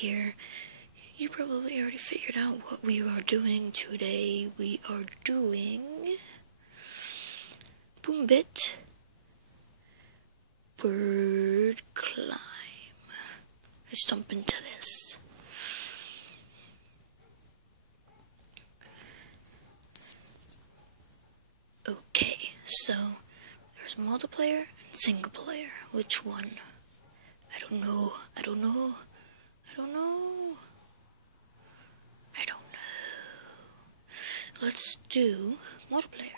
here. You probably already figured out what we are doing today. We are doing Boom Bit Bird Climb. Let's jump into this. Okay, so there's multiplayer and single player. Which one? I don't know. Let's do multiplayer.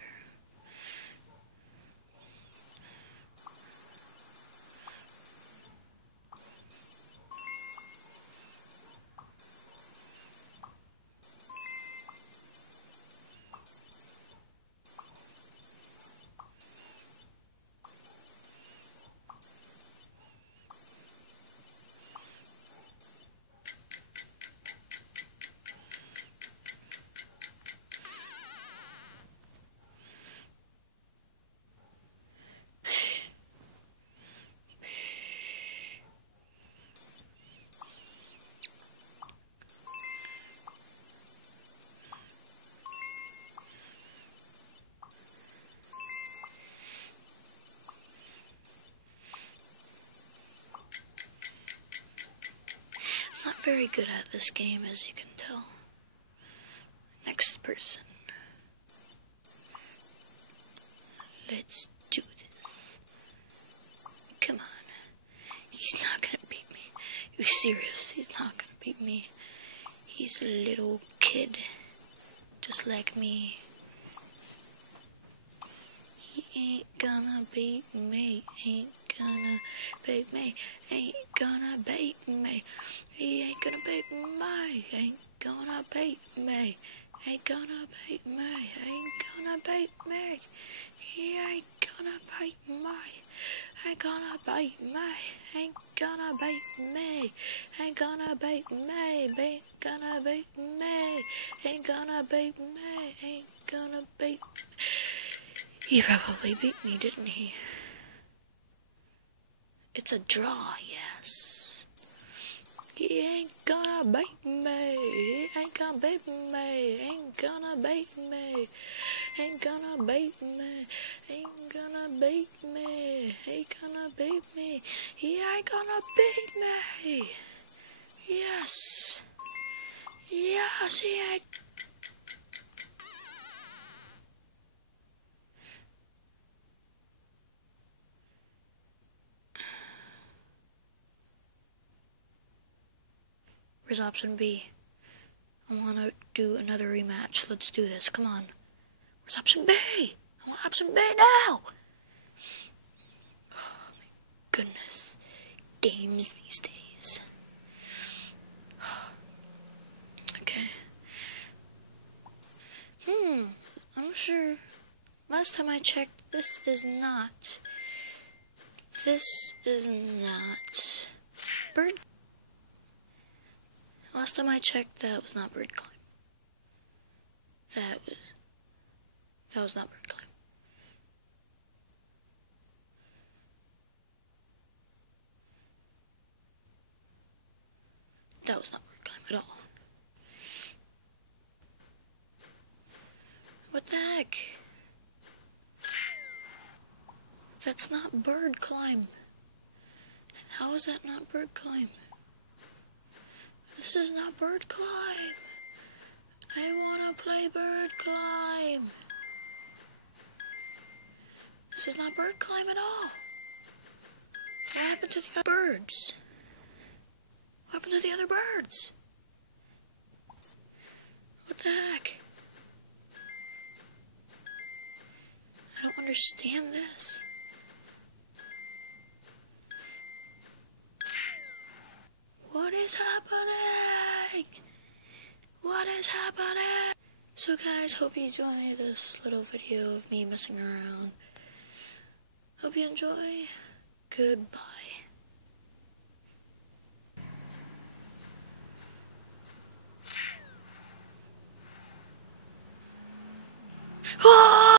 Very good at this game, as you can tell. Next person. Let's do this. Come on. He's not gonna beat me. You serious? He's not gonna beat me. He's a little kid, just like me. He ain't gonna beat me. Ain't gonna beat me. Ain't gonna beat me. He ain't gonna beat me, ain't gonna beat me, ain't gonna beat me, ain't gonna beat me, he ain't gonna beat me, ain't gonna beat me, ain't gonna beat me, ain't gonna beat me, ain't gonna beat me, ain't gonna beat me, ain't gonna beat me. He probably beat me, didn't he? It's a draw, yes. He ain't gonna beat me, he ain't gonna beat me, ain't gonna beat me, ain't gonna beat me, ain't gonna beat me, ain't gonna beat me, he ain't gonna beat me. Yes, yes, he ain't. Where's option B? I want to do another rematch. Let's do this. Come on. Where's option B? I want option B now. Oh my goodness. Games these days. Okay. I'm sure. Last time I checked, this is not bird. Last time I checked, that was not bird climb. That was not bird climb. That was not bird climb at all. What the heck? That's not bird climb. How is that not bird climb? This is not bird climb. I wanna play bird climb. This is not bird climb at all. What happened to the other birds? What happened to the other birds? What the heck? I don't understand this. What is happening? What is happening? So guys, hope you enjoyed this little video of me messing around. Hope you enjoy. Goodbye.